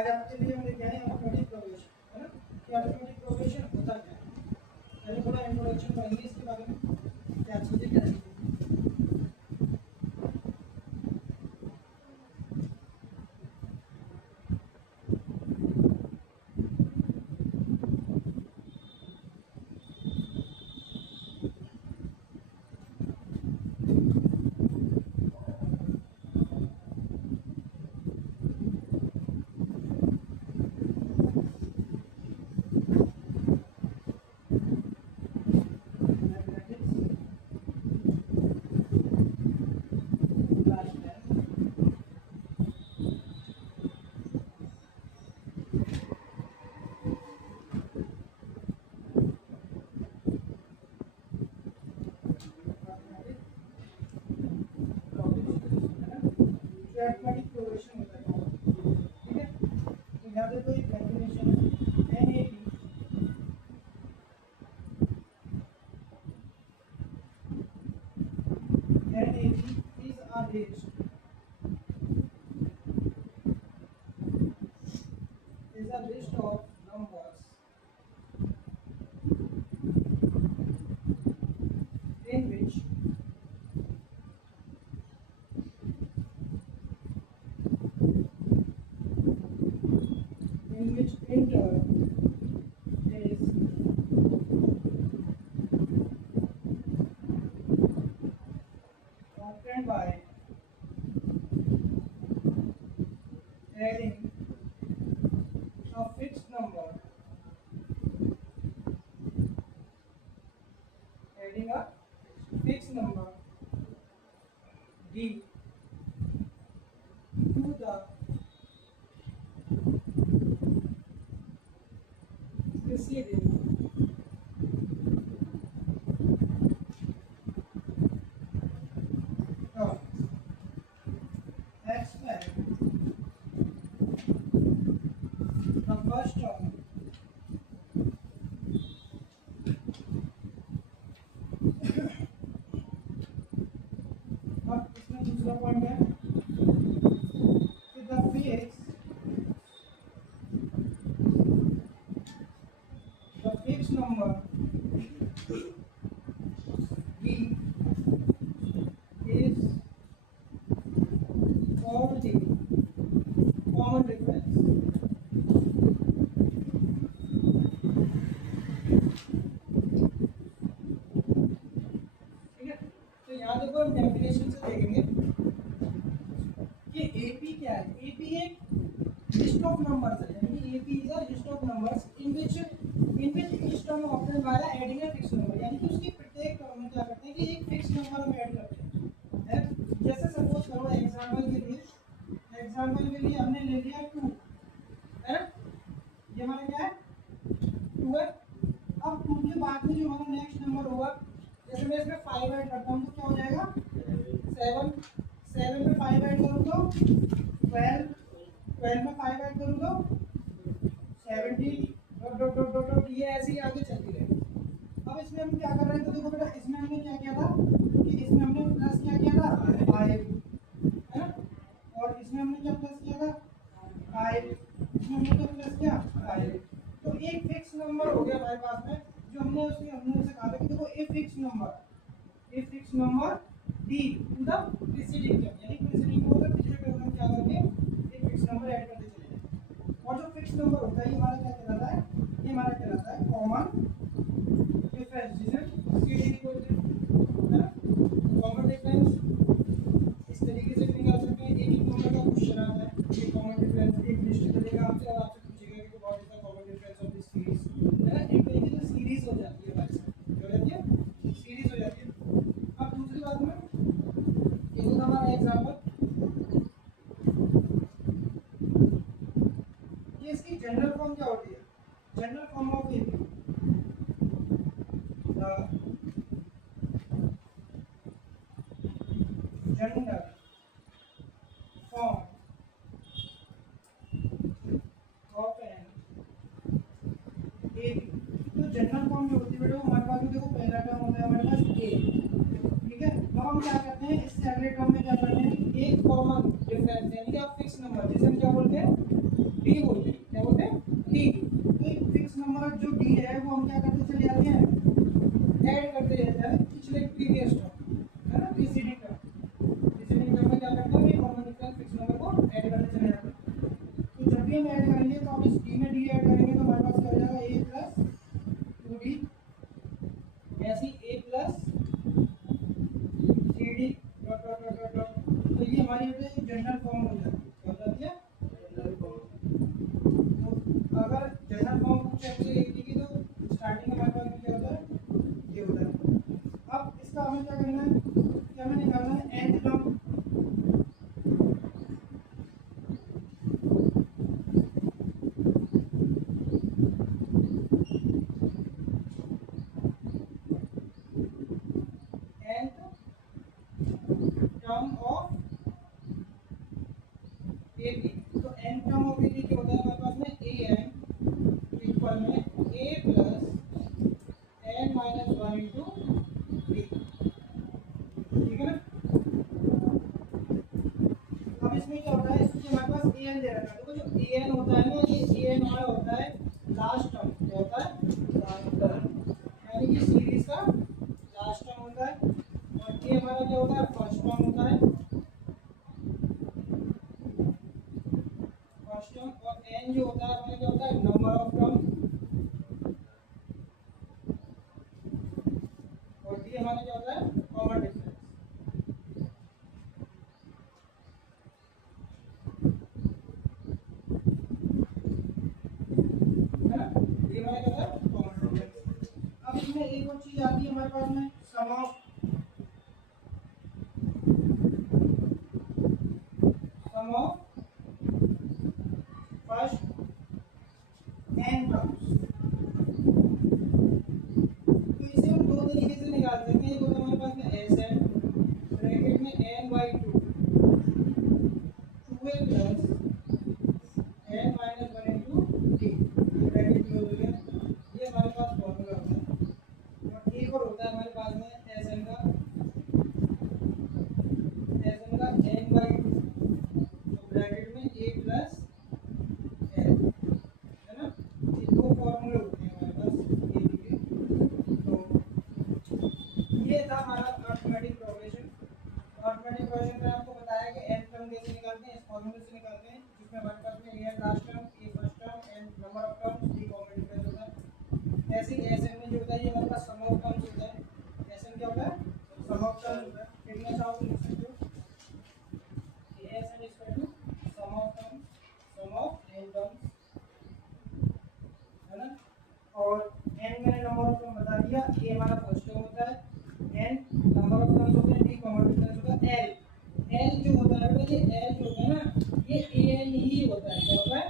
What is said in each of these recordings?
आज आपके लिए हम लेके आए अरिथमेटिक प्रोग्रेशन, है ना? कि अरिथमेटिक प्रोग्रेशन होता क्या है। पहले थोड़ा इंट्रोडक्शन करेंगे इसके बारे में, क्या चीज़ें क्या चीज़ें। अरिथमेटिक प्रोग्रेशन होता है, ठीक है? तो यहाँ पे कोई डेफिनेशन है NAP is a list of numbers in which enter is obtained by adding a fixed number, D to the preceding term. Expand the first term अब इसमें दूसरा पॉइंट है कि the fix number B is called the common difference. ठीक है, तो यहाँ देखो हम डेफिनेशन से देखेंगे कि AP क्या है। AP एक लिस्ट ऑफ नंबर्स है, यानी AP is a list of numbers in which each term obtain by adding a fix number, यानी कि उसकी प्रत्येक टर्म में क्या करते हैं कि एक फिक्स नंबर हम ऐड करते हैं। जैसे सपोज करो एग्जांपल के लिए हमने ले लिया 2, है ना? ये हमारा क्या है 2 है। अब 2 के बाद में जो हमारा नेक्स्ट नंबर होगा, जैसे मैं इसमें 5 ऐड करता हूँ तो क्या हो जाएगा 7 में 5 ऐड करूँ तो 12 में 5 ऐड करूँ तो 17 डॉट डॉट डॉट डॉट, ये ऐसे ही आगे चलती रहेगी। अब इसमें हम क्या कर रहे हैं तो देखो बेटा, इसमें हमने क्या किया था कि इसमें हमने प्लस क्या किया था 5, है ना? और इसमें हमने क्या प्लस किया था 5, इसमें हमने क्या प्लस किया 5। तो एक फिक्स नंबर हो गया हमारे पास में, जो हमने उसे कहा था कि देखो a fix number d to the preceding term, यानी प्रीसीडिंग को अगर पिछले टर्म में क्या करके एक फिक्स नंबर ऐड करते चले जाएं। और जो फिक्स नंबर होता है ये हमारा क्या कहलाता है, ये हमारा कहलाता है कॉमन डिफरेंस, जिसे सीडी बोलते हैं, है ना? कॉमन डिफरेंस इस तरीके से भी निकाल सकते हैं। एक ही नंबर का क्वेश्चन आता है, ये कॉमन डिफरेंस एक लिस्ट देगा आपसे और आपसे पूछेगा कि what is the common difference of this series, है ना? एक तरीके से सीरीज हो जाती है हमारे साथ, क्या हो जाती है सीरीज हो जाती है। अब दूसरी बात में ये होगा हमारा एग्जांपल, ये इसकी जनरल फॉर्म क्या होती है, general form of a general form of an a. तो जनरल फॉर्म जो होती है बेटा हमारे पास में देखो पहला टर्म होता है हमारे पास ए, ठीक है? अब हम क्या करते हैं इससे अगले टर्म में क्या करते हैं एक कॉमन डिफरेंस, यानी कि आप फिक्स नंबर जिसे हम क्या बोलते हैं डी बोलते करते रहता है पिछले प्रीवियस टर्म है ना, प्रीसीडिंग टर्म में क्या करता हूँ ये कॉमन डिफरेंस फिक्स नंबर को ऐड करते चले जाते हैं। तो जब भी हम ऐड करेंगे तो हम इस डी में डी ऐड करेंगे तो हमारे पास क्या हो जाएगा ए प्लस 2डी, ऐसे a plus c d dot dot dot dot dot. तो ये हमारी जनरल फॉर्म हो जाती है, क्या हो जाती है जनरल फॉर्म। तो अगर जनरल फॉर्म कुछ ऐसे लिख दी तो स्टार्टिंग में हमारे पास क्या होता है ये होता है। अब इसका हमें क्या करना है कि हमें निकालना है nth term. Term of A B, तो n term of A B क्या होता है हमारे पास में ए एन इक्वल में a plus n minus one into b, ठीक है ना। अब इसमें क्या होता है, इसमें हमारे पास ए एन दे रखा है। देखो जो ए एन होता है ना, ये ए एन हमारा होता है लास्ट टर्म, क्या होता है लास्ट टर्म, यानी कि सीरीज का लास्ट टर्म होता है। और ये हमारा क्या होता है फर्स्ट टर्म होता है, फर्स्ट टर्म। और एन जो होता है हमारा क्या होता है नंबर ऑफ टर्म, और डी हमारा क्या होता है कॉमन डिफरेंस, है ना। ये हमारा क्या होता है कॉमन डिफरेंस। अब इसमें एक और चीज आती है हमारे पास में सम ऑफ फर्स्ट एन टर्म्स। तो इसे हम दो तरीके से निकाल सकते हैं। एक होता है हमारे पास में एस एन ब्रैकेट में n by two two a plus n minus one into d bracket close हो गया। ये हमारे पास फॉर्मूला होता है। और एक और होता है हमारे पास में एस एन का एन बाई टू तो ब्रैकेट में ए प्लस एन, है ना। ये दो फॉर्मूले होते हैं हमारे पास ए बी के। तो ये था हमारा अर्थमेटिक प्रोग्रेशन। अर्थमेटिक प्रोग्रेशन में आपको बताया कि एन टर्म कैसे निकालते हैं, इस फॉर्मूले से निकालते हैं जिसमें हमारे पास में a last term, a first term, n number of terms, d common difference होता है। ऐसे ही एस एन में जो होता है ये हमारे पास सम ऑफ टर्म्स होता है। एस एन क्या होता है सम ऑफ टर्म्स होता है। लिखना चाहो तो लिख सकते हो S n is equal to sum of terms, sum of n terms, है ना। और n मैंने नंबर ऑफ टर्म बता दिया, ये हमारा फर्स्ट टर्म होता है, n नंबर ऑफ टर्म्स होते हैं, d कॉमन डिफरेंस होता है, l जो होता है ये l जो होता है ना ये an ही होता है, क्या होता है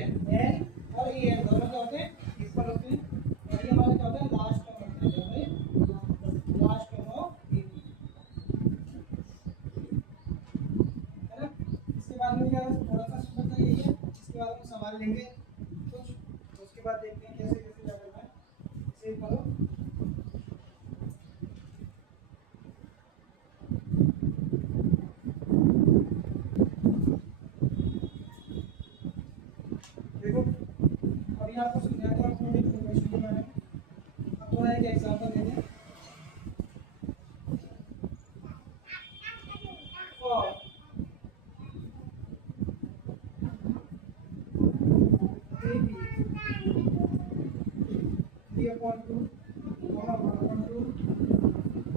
an। l और an दोनों क्या होते हैं इक्वल होते हैं। और ये हमारा क्या होता है लास्ट टर्म होता है, क्या होता है लास्ट टर्म ऑफ a, है ना। इसके बाद में क्या थोड़ा सा समझना यही है। इसके बाद हम सवाल लेंगे कुछ, उसके बाद देखते हैं कैसे कैसे क्या करना है। सेव करो। देखो अभी आपको समझाते हैं पूरे प्रोग्रेशन के बारे में। अब थोड़ा एक एग्जांपल देते हैं। फॉर ए बी 3/2 1/2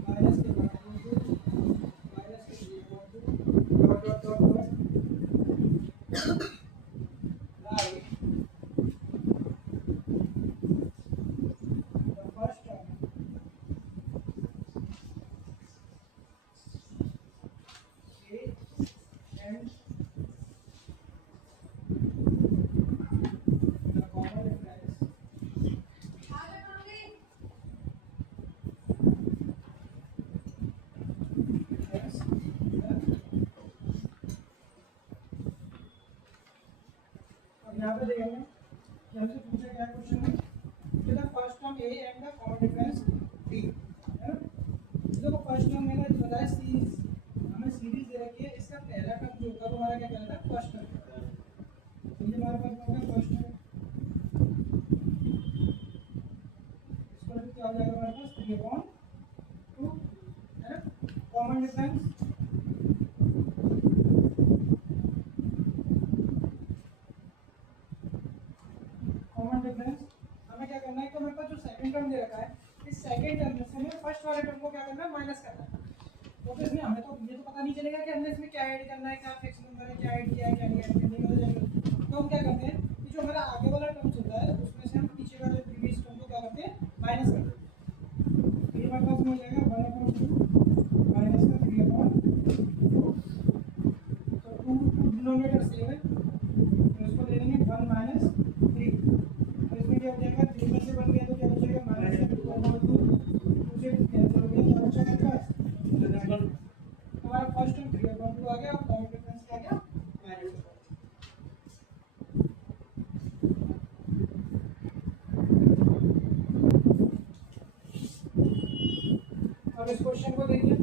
माइनस के बाद 2 माइनस के 3/2 dot dot dot dot right the first term A and the common difference यहाँ पे देखेंगे कि हमसे पूछा क्या क्वेश्चन में कि the first term A and the common difference D, है ना। देखो फर्स्ट टर्म मैंने बताया सीरीज, हमें सीरीज दे रखी है, इसका पहला टर्म जो होगा वो हमारा क्या कहलाता है फर्स्ट टर्म। तो ये हमारे पास होगा फर्स्ट टर्म, इसको क्या हो जाएगा हमारे पास 3/2 है ना। कॉमन डिफरेंस हमें क्या करना है, तो मेरे पास जो सेकंड टर्म दे रखा है, इस सेकंड टर्म में से हमें फर्स्ट वाले टर्म को क्या करना है, माइनस करना है। तो फिर इसमें हमें तो ये तो पता नहीं चलेगा कि हमने इसमें क्या ऐड करना है, क्या फिक्स नंबर है, क्या ऐड किया है, क्या नहीं ऐड करने में जाएगा। तो हम क्या करते हैं कि जो हमारा आगे वाला टर्म चल रहा है उसमें से हम पीछे वाले प्रीवियस टर्म को क्या करते हैं, माइनस करते हैं। तो ये हमारे पास हो जाएगा 1/2 माइनस का 3/2। तो 2 डिनोमिनेटर सेम है, तो इसको ले लेंगे 1 माइनस 3। तो इसमें क्या हो जाएगा, 3 में से 1 गया तो क्या बचेगा, माइनस का 2/2। 2 से 2 कैंसिल हो गया, क्या बचा मेरे पास, हमारा फर्स्ट टर्म 3/2 आ गया और कॉमन डिफरेंस क्या गया, माइनस। अब इस क्वेश्चन को देखिए,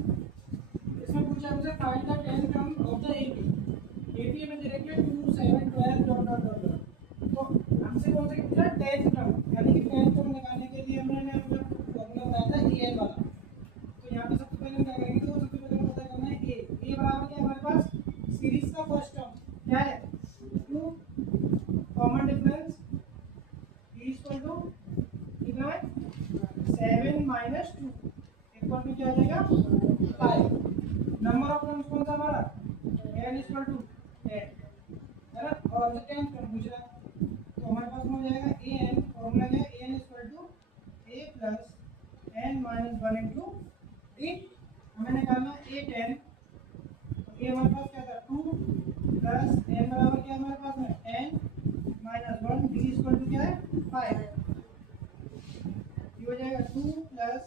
इसमें पूछा हमसे find the 10th term of the AP में दे रखे 2 7 12 डॉट डॉट डॉट। तो हमसे कौन सा कितना 10th टर्म, यानी कि 10th टर्म निकालने के लिए हमने अपना फॉर्मूला बनाया था an वाला। तो यहाँ पे सबसे पहले हम क्या करेंगे, तो सबसे पहले पता करना है a बराबर क्या है हमारे पास, सीरीज का फर्स्ट टर्म क्या है 2, कॉमन डिफरेंस इक्वल टू कितना है 7 माइनस 2 इक्वल टू क्या आ जाएगा 5। नंबर ऑफ टर्म्स कौन सा हमारा n इक्वल टू 10 है ना, और हमसे 10 टर्म पूछ रहा है। तो हमारे पास हो जाएगा an, फॉर्मूला क्या है, an equal to a plus n minus 1 into d। हमें निकालना a 10, तो a हमारे पास क्या था 2 प्लस n बराबर क्या हमारे पास में n minus 1, d equal to क्या है 5। ये हो जाएगा 2 प्लस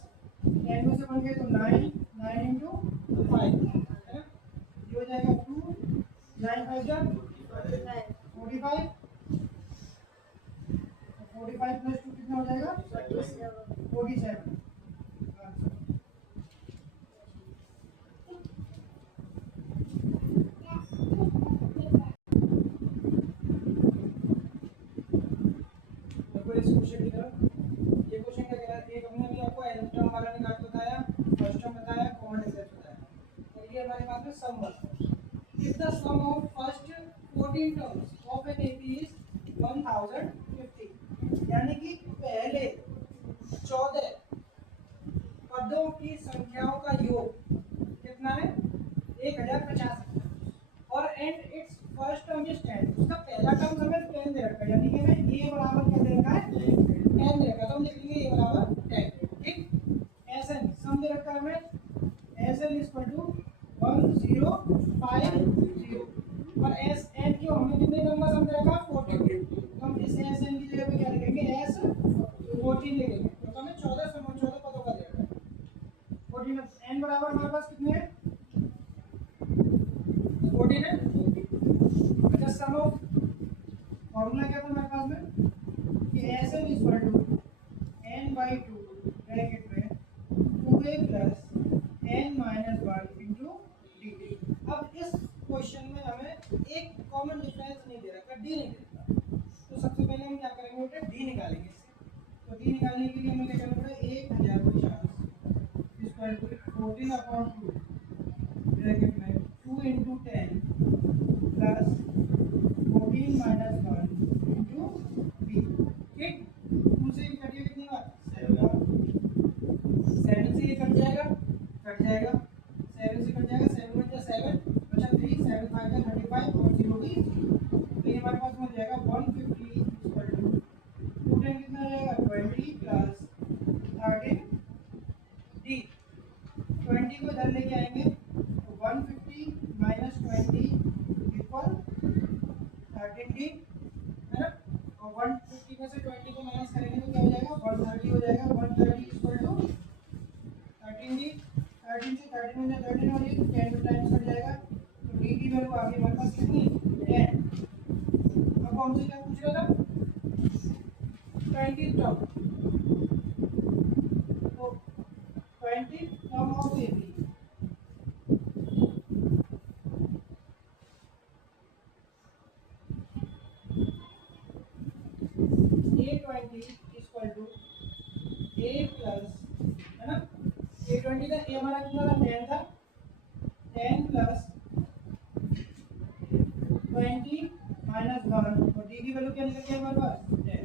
10 में से 1 गए तो 9 इंटू 5 है ना। ये हो जाएगा 2 9 5 जा 45, 45 प्लस 2 कितना हो जाएगा 47। इस क्वेश्चन की तरफ, ये क्वेश्चन क्या कह रहा है, एक हमने भी आपको nth टर्म वाला निकाल बताया, फर्स्ट टर्म बताया, कॉमन डिफरेंस बताया। और ये हमारे पास में सम बचा। If the sum of first 14 terms of an AP is 1050, यानी कि पहले 14 पदों की संख्याओं का योग कितना है 1050, और and it's first term is 10। उसका पहला टर्म हमें 10 दे रखा है, यानी कि हमें a बराबर क्या दे रखा है 10 दे रखा है। तो हम लिख लेंगे a बराबर 10। ठीक, sn सम दे रखा है हमें sn इक्वल टू 1050, और sn की हमने कितने टर्म का सम दे रखा है 14। तो हम इस sn की जगह पे क्या लिखेंगे s14 लिखेंगे, तो हमें 14 पदों का दे रखा है 14। n बराबर हमारे पास कितने हैं 14 है। अच्छा सम ऑफ फॉर्मूला क्या था हमारे पास में कि sn equal to n/2 bracket में 2a plus n minus 1 into dt। अब इस क्वेश्चन में हमें एक कॉमन डिफरेंस नहीं दे रखा, d नहीं दे रखा। तो सबसे पहले हम क्या करेंगे बेटा d निकालेंगे इससे। तो d निकालने के लिए हमें क्या करना पड़ेगा 1050 इक्वल टू 14/2 ब्रैकेट में 2 into 10 plus 14 minus 1 into b। ठीक, 2 से कटिए कितनी बार 7 बार, 7 से ये कट जाएगा 7 से कट जाएगा 7 1 जा 7 बचा 3, 7 5 जा 35 और 0 भी 0। तो ये हमारे पास हो जाएगा 150 इक्वल टू 2 10 कितना आ जाएगा 20 प्लस 13 d। 20 को इधर लेके आएंगे तो 150 माइनस 20 इक्वल 13d है ना। और 150 में से 20 को माइनस करेंगे तो क्या हो जाएगा 130 हो जाएगा। 130 इक्वल टू 13d। 13 से 13 में 13 और ये 10 टाइम्स कट जाएगा, तो d की वैल्यू आ गई हमारे पास कितनी 10। अब हमसे क्या पूछ रहा था 20 टर्म, तो 20 term of AB A20 equal to a plus 70 था, ये हमारा कितना था 10 था, 10 प्लस 20 माइनस 1 और डी की वैल्यू क्या निकल गई हमारे पास 10।